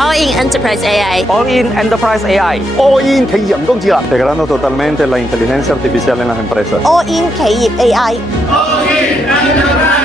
All in Enterprise AI. All in Enterprise AI. All in 企業人工智能，integrando totalmente la inteligencia artificial en las empresas. All in 企業 AI。 All in Enterprise